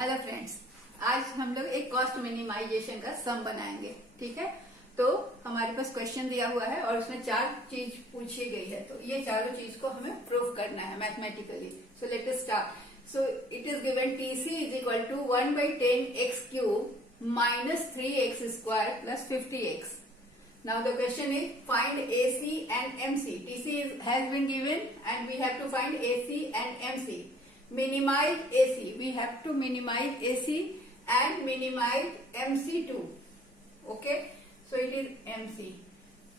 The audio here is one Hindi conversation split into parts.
हेलो फ्रेंड्स, आज हम लोग एक कॉस्ट मिनिमाइजेशन का सम बनाएंगे। ठीक है, तो हमारे पास क्वेश्चन दिया हुआ है और उसमें 4 चीज पूछी गई है, तो ये चारों चीज को हमें प्रूव करना है mathematically. So let us start. So it is given TC is equal to 1/10x³ minus 3x² plus 50x. Now the question is find AC and MC. TC has been given and we have to find AC and MC. Minimize AC. We have to minimize AC and minimize MC too. Okay. So it is MC.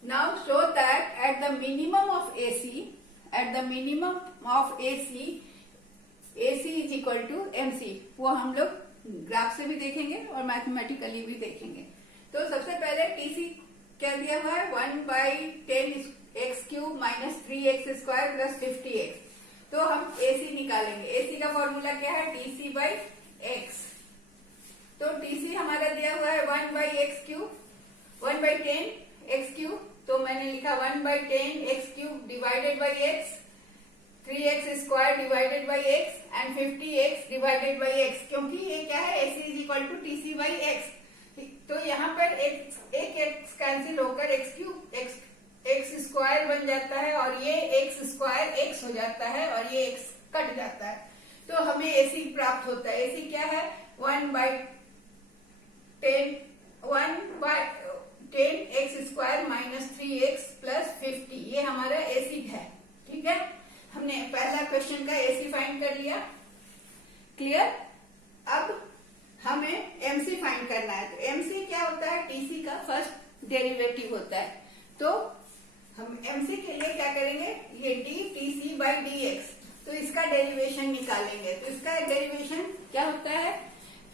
Now show that at the minimum of AC, AC is equal to MC. वो हम लोग ग्राफ से भी देखेंगे और मैथमेटिकली भी देखेंगे। तो सबसे पहले TC क्या दिया हुआ है 1/10x³ minus 3x² plus 50x। तो हम AC निकालेंगे। AC का फॉर्मूला क्या है TC/x। तो TC हमारा दिया हुआ है 1/10x³। तो मैंने लिखा 1/10x³ divided by x, 3x² divided by x and 50x divided by x, क्योंकि ये क्या है AC is equal to TC/x। तो यहाँ पर एक x कैंसिल होकर x² बन जाता है और ये x² x हो जाता है और ये x कट जाता है। तो हमें AC प्राप्त होता है। AC क्या है 1/10x² minus 3x plus 50। ये हमारा AC है। ठीक है, हमने पहला क्वेश्चन का AC फाइंड कर लिया। क्लियर। अब हमें MC फाइंड करना है। तो MC क्या होता है TC का फर्स्ट डेरिवेटिव होता है। तो हम MC के लिए क्या करेंगे, ये dTC/dx, तो इसका डेरिवेशन निकालेंगे। तो इसका डेरिवेशन क्या होता है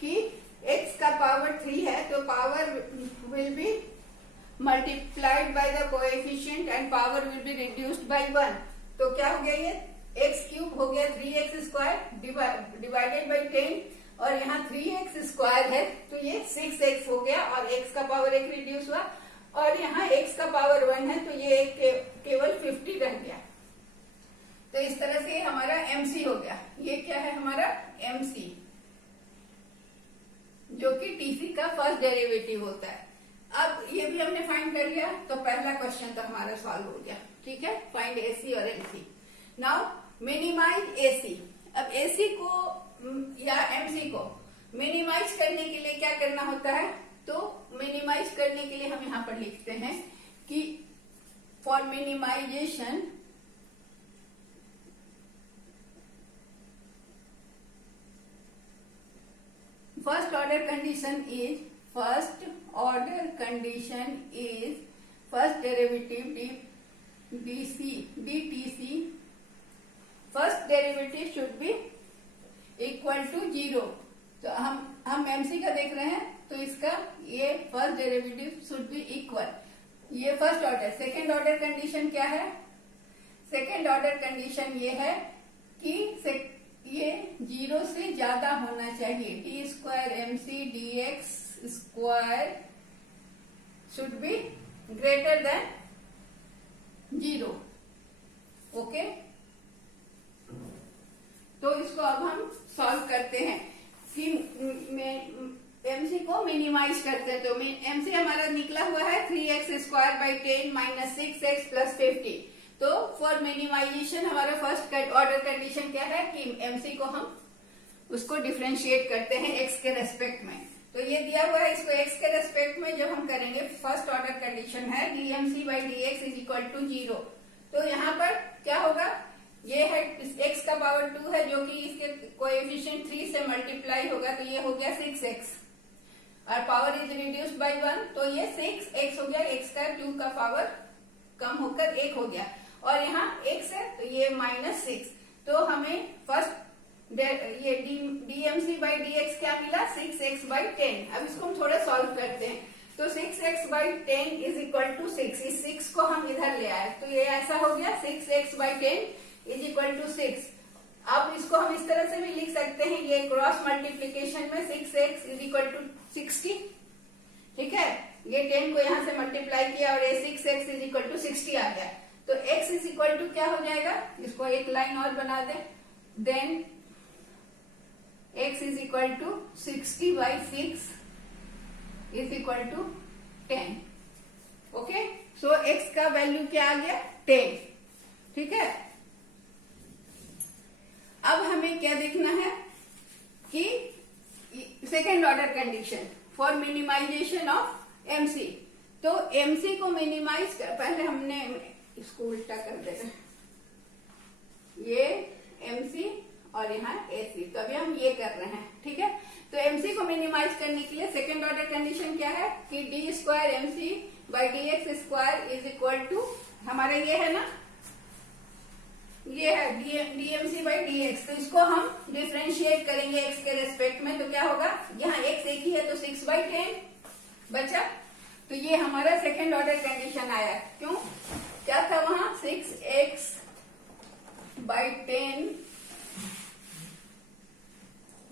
कि x का पावर 3 है, तो power will be multiplied by the coefficient and power will be reduced by 1। तो क्या हो गया, ये x³ हो गया 3x² डिवाइडेड बाई 10 और यहाँ 3x² है तो ये 6x हो गया और x का पावर 1 रिड्यूस हुआ और यहाँ x का पावर 1 है तो ये केवल 50 रह गया। तो इस तरह से हमारा MC हो गया। ये क्या है हमारा MC, जो कि TC का फर्स्ट डेरिवेटिव होता है। अब ये भी हमने फाइंड कर लिया, तो पहला क्वेश्चन तो हमारा सॉल्व हो गया। ठीक है, फाइंड AC और MC। Now minimise AC। अब AC को या MC को मिनिमाइज करने के लिए क्या करना होता है, तो मिनिमाइज करने के लिए हम यहां पर लिखते हैं कि for minimisation first order condition is first derivative dTC first derivative should be equal to 0। तो हम MC का देख रहे हैं, तो इसका ये first derivative should be equal, ये first order. Second order condition क्या है, सेकेंड ऑर्डर कंडीशन ये है कि ये 0 से ज्यादा होना चाहिए। d² MC/dx² should be greater than 0। Okay, तो इसको अब हम सॉल्व करते हैं कि MC को मिनिमाइज करते हैं। तो MC हमारा निकला हुआ है 3x² minus 6x plus 50। तो फॉर मिनिमाइजेशन हमारा फर्स्ट ऑर्डर कंडीशन क्या है कि MC को हम उसको डिफरेंशिएट करते हैं x के रेस्पेक्ट में। तो ये दिया हुआ है, इसको x के रेस्पेक्ट में जब हम करेंगे, फर्स्ट ऑर्डर कंडीशन है dMC/dx इज इक्वल टू 0। तो यहाँ पर क्या होगा, ये है x का पावर 2 है जो कि इसके कोएफिशिएंट 3 से मल्टीप्लाई होगा, तो ये हो गया 6x और पावर इज रिड्यूस्ड बाय 1, तो ये 6x हो गया। x का 2 का पावर कम होकर 1 हो गया और यहाँ x है तो ये -6। तो हमें फर्स्ट ये dMC/dx क्या मिला 6x/10। अब इसको हम थोड़ा सॉल्व करते हैं। तो 6x/10 इज इक्वल टू 6। इस 6 को हम इधर ले आए, तो ये ऐसा हो गया 6x/10 इज इक्वल टू 6। अब इसको हम इस तरह से भी लिख सकते हैं, ये क्रॉस मल्टीप्लीकेशन में 6x इज इक्वल टू 60। ठीक है, ये 10 को यहाँ से मल्टीप्लाई किया और ये 6x इज इक्वल टू 60 आ गया। तो x इज इक्वल टू क्या हो जाएगा, इसको एक लाइन और बना दे, then x is equal equal to 60/6 is equal to 10। Okay, so x का वैल्यू क्या आ गया 10। ठीक है, अब हमें क्या देखना है कि second order condition for minimisation of MC. तो एमसी को मिनिमाइज कर, पहले हमने इसको उल्टा कर देना, ये एमसी और यहाँ एसी, तो अभी हम ये कर रहे हैं। ठीक है, तो एमसी को मिनिमाइज करने के लिए सेकेंड ऑर्डर कंडीशन क्या है कि d square MC by d x square is equal to, हमारा ये है ना, ये है डीएमसी बाई डी एक्स। तो इसको हम डिफ्रेंशिएट करेंगे एक्स के रेस्पेक्ट में, तो क्या होगा, यहाँ एक्स एक ही है तो 6/10 बचा। तो ये हमारा सेकेंड ऑर्डर कंडीशन आया। क्यों, क्या था वहां 6x/10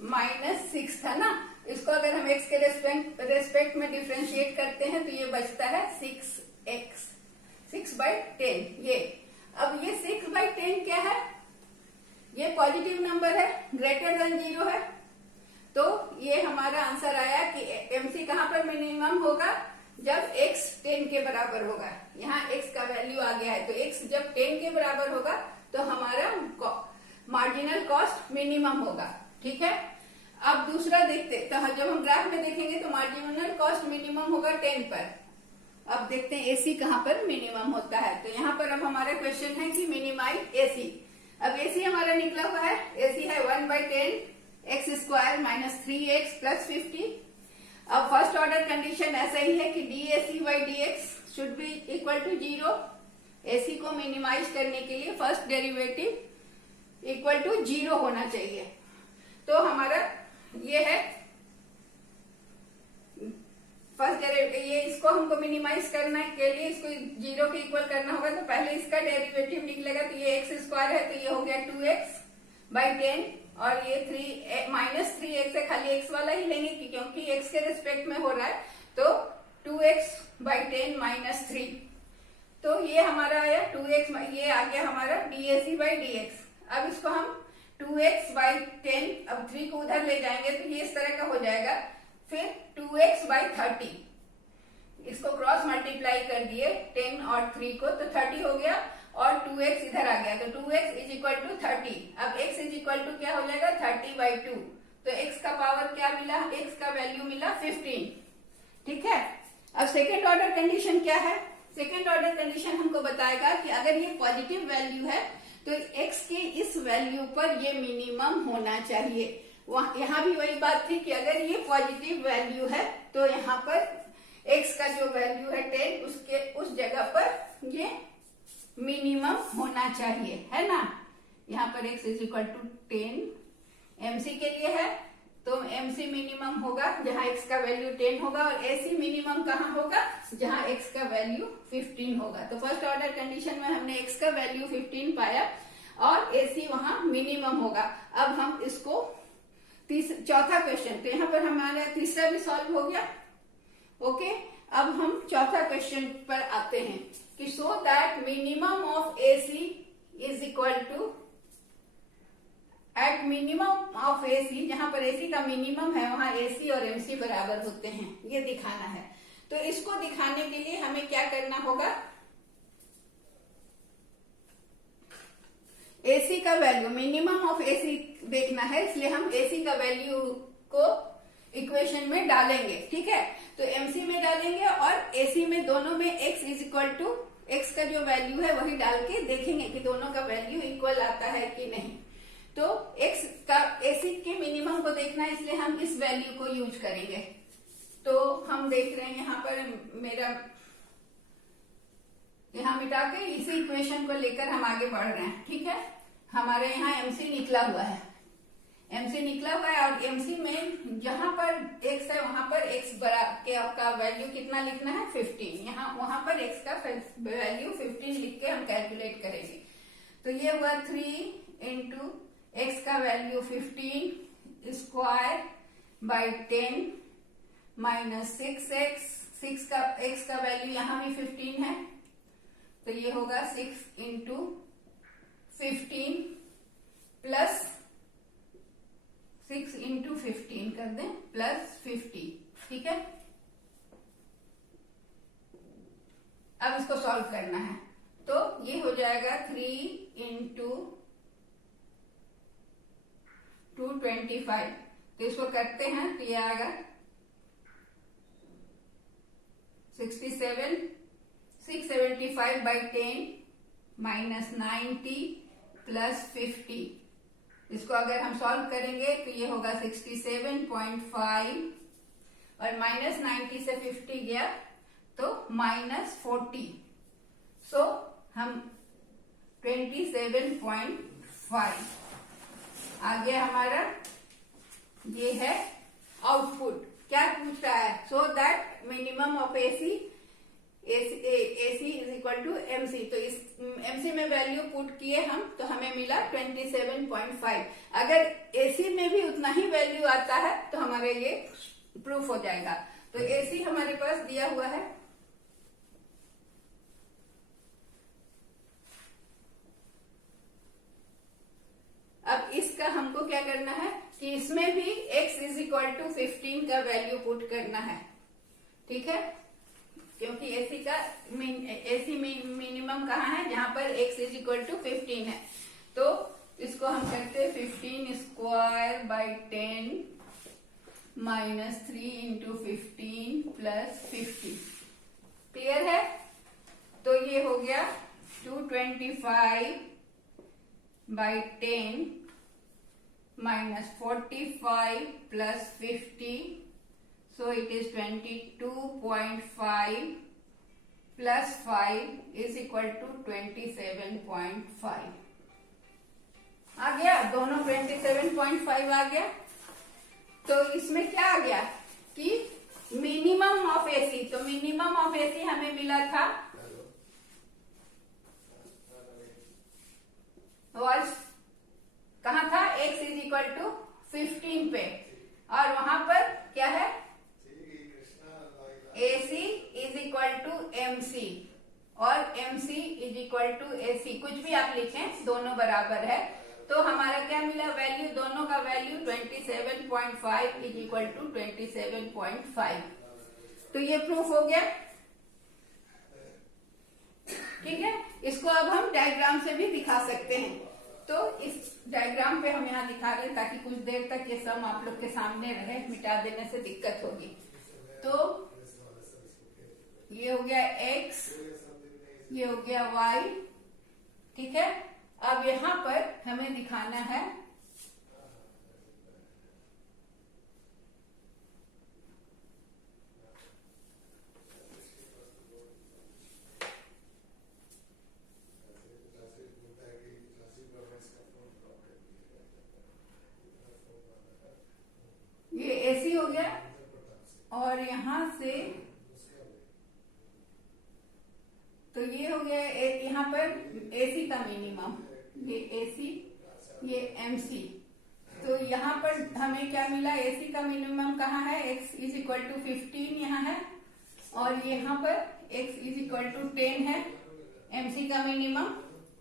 माइनस 6 था ना, इसको अगर हम x के रेस्पेक्ट में डिफ्रेंशिएट करते हैं तो ये बचता है 6x 6/10। ये अब ये 6/10 क्या है, ये पॉजिटिव नंबर है, ग्रेटर देन 0 है। तो ये हमारा आंसर आया कि एमसी कहां पर मिनिमम होगा, जब x 10 के बराबर होगा। यहाँ x का वैल्यू आ गया है, तो x जब 10 के बराबर होगा तो हमारा मार्जिनल कॉस्ट मिनिमम होगा। ठीक है, अब दूसरा देखते, तो जब हम ग्राफ में देखेंगे तो मार्जिनल कॉस्ट मिनिमम होगा 10 पर। अब देखते हैं एसी कहां पर मिनिमम होता है। तो यहाँ पर अब हमारा क्वेश्चन है कि मिनिमाइज एसी। अब एसी हमारा निकला हुआ है, एसी है 1/10 x square minus 3x plus 50। अब फर्स्ट ऑर्डर कंडीशन ऐसा ही है कि d AC by d x should be equal to 0। AC को मिनिमाइज करने के लिए फर्स्ट डेरिवेटिव इक्वल टू 0 होना चाहिए। तो हमारा ये है फर्स्ट डेरिवेटिव, ये इसको हमको मिनिमाइज करने के लिए इसको 0 के इक्वल करना होगा। तो पहले इसका डेरिवेटिव निकलेगा, तो ये एक्स स्क्वायर है तो ये हो गया 2x/10 और ये 3 माइनस 3x है, खाली x वाला ही लेंगे क्योंकि x के रिस्पेक्ट में हो रहा है। तो 2x/10 माइनस 3, तो ये हमारा आया 2x, ये आ गया हमारा डीएसी बाई डी एक्स। अब इसको हम 2x/10, अब 3 को उधर ले जाएंगे तो ये इस तरह का हो जाएगा। फिर 2x/30, इसको क्रॉस मल्टीप्लाई कर दिए 10 और 3 को, तो 30 हो गया और 2x इधर आ गया, तो 2x इज इक्वल टू 30। अब x इज इक्वल टू क्या हो जाएगा 30/2। तो x का पावर क्या मिला, x का वैल्यू मिला 15। ठीक है, अब सेकेंड ऑर्डर कंडीशन क्या है, सेकेंड ऑर्डर कंडीशन हमको बताएगा कि अगर ये पॉजिटिव वैल्यू है तो x के इस वैल्यू पर ये मिनिमम होना चाहिए। यहाँ भी वही बात थी कि अगर ये पॉजिटिव वैल्यू है तो यहाँ पर x का जो वैल्यू है 10, उसके उस जगह पर ये मिनिमम होना चाहिए, है ना। यहाँ पर x is equal to 10 MC के लिए है, तो एमसी मिनिमम होगा जहाँ x का वैल्यू 10 होगा, और एसी मिनिमम कहाँ होगा, जहाँ x का वैल्यू 15 होगा। तो फर्स्ट ऑर्डर कंडीशन में हमने x का वैल्यू 15 पाया और एसी वहां मिनिमम होगा। अब हम इसको चौथा क्वेश्चन, तो यहाँ पर हमारा तीसरा भी सॉल्व हो गया। ओके, अब हम चौथा क्वेश्चन पर आते हैं कि so that minimum of AC is equal to, at minimum of AC, जहां पर एसी का मिनिमम है वहां एसी और एमसी बराबर होते हैं, ये दिखाना है। तो इसको दिखाने के लिए हमें क्या करना होगा, एसी का वैल्यू, मिनिमम ऑफ एसी देखना है, इसलिए हम एसी का वैल्यू को इक्वेशन में डालेंगे। ठीक है, तो एमसी में डालेंगे और एसी में, दोनों में x is equal to, x का जो वैल्यू है वही डाल के देखेंगे कि दोनों का वैल्यू इक्वल आता है कि नहीं। तो x का, एसी के मिनिमम को देखना है इसलिए हम इस वैल्यू को यूज करेंगे। तो हम देख रहे हैं यहाँ पर मेरा, यहाँ मिटा के इसी इक्वेशन को लेकर हम आगे बढ़ रहे हैं। ठीक है, हमारे यहाँ एमसी निकला हुआ है, एमसी निकला हुआ है और एमसी में जहां पर x है वहां पर x का वैल्यू कितना लिखना है 15, यहाँ वहां पर x का वैल्यू 15 लिख के हम कैलकुलेट करेंगे। तो ये हुआ 3 इंटू एक्स का value 15 square by 10 minus 6x, 6 का x का वैल्यू यहाँ भी 15 है, तो ये होगा 6 इंटू 15 प्लस 6 इंटू 15 कर दें प्लस 50, ठीक है। अब इसको सॉल्व करना है, तो ये हो जाएगा 3 इंटू 225, तो इसको करते हैं तो ये आएगा 675 बाई 10 माइनस 90 प्लस 50। इसको अगर हम सॉल्व करेंगे तो ये होगा 67.5 और माइनस 90 से 50 गया तो माइनस 40, सो हम 27.5 आ गया हमारा। ये है आउटपुट। क्या पूछ रहा है? So that minimum of AC is equal to MC. तो इस एमसी में वैल्यू पुट किए हम तो हमें मिला 27.5। अगर एसी में भी उतना ही वैल्यू आता है तो हमारे ये प्रूफ हो जाएगा। तो एसी हमारे पास दिया हुआ है, अब इसका हमको क्या करना है कि इसमें भी x इज इक्वल टू 15 का वैल्यू पुट करना है, ठीक है, क्योंकि एसी मिनिमम कहाँ है? जहां पर x इज इक्वल टू 15 है। तो इसको हम करते हैं 15 square by 10 minus 3 into 15 plus 50। Clear है? तो ये हो गया 225 by 10 minus 45 plus 50, so it is 22.5 plus 5 is equal to 27.5। आ गया, दोनों 27.5 आ गया। तो इसमें क्या आ गया कि मिनिमम ऑफ एसी, तो मिनिमम ऑफ एसी हमें मिला था was कहाँ था? x इज इक्वल टू 15 पे, और वहां पर क्या है? AC is equal to MC और MC is equal to AC, कुछ भी आप लिखें दोनों बराबर है। तो हमारा क्या मिला वैल्यू? दोनों का वैल्यू 27.5 इज इक्वल टू 27.5। तो ये प्रूफ हो गया, ठीक है। इसको अब हम डायग्राम से भी दिखा सकते हैं। तो इस डायग्राम पे हम यहाँ दिखा रहे हैं ताकि कुछ देर तक ये सम आप लोग के सामने रहे, मिटा देने से दिक्कत होगी। तो ये हो गया x, ये हो गया y, ठीक है। अब यहाँ पर हमें दिखाना है ये AC हो गया और यहां से तो ये हो गया यहाँ पर AC का मिनिमम, ये AC, ये MC। तो यहाँ पर हमें क्या मिला? AC का मिनिमम कहाँ है? x इज इक्वल टू 15 यहाँ है, और यहाँ पर x इज इक्वल टू 10 है। MC का मिनिमम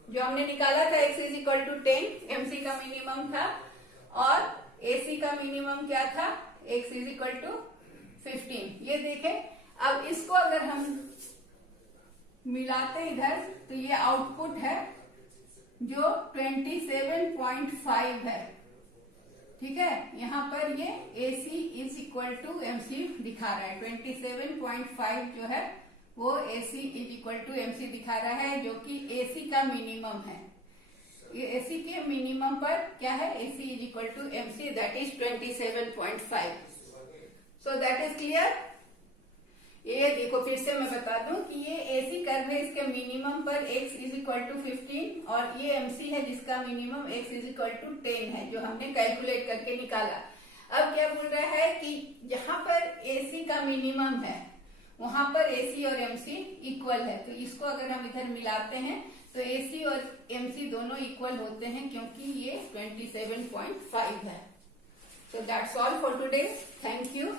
जो हमने निकाला था x is equal to 10 MC का मिनिमम था, और AC का मिनिमम क्या था? x is equal to 15। ये देखें, अब इसको अगर हम मिलाते इधर तो ये आउटपुट है जो 27.5 है, ठीक है। यहाँ पर ये AC is equal to MC दिखा रहा है। 27.5 जो है वो AC is equal to MC दिखा रहा है, जो कि AC का मिनिमम है। ये AC के मिनिमम पर क्या है? AC is equal to MC, that is 27.5। So that is clear. ये देखो फिर से मैं बता दूं कि ये AC कर्व है, इसके मिनिमम पर x इज इक्वल टू 15, और ये MC है जिसका minimum x is equal to 10 है, जो हमने कैलकुलेट करके निकाला। अब क्या बोल रहा है कि जहां पर AC का मिनिमम है वहां पर AC और MC इक्वल है। तो इसको अगर हम इधर मिलाते हैं तो AC और MC दोनों इक्वल होते हैं, क्योंकि ये 27.5 है। So that's all for today. Thank you.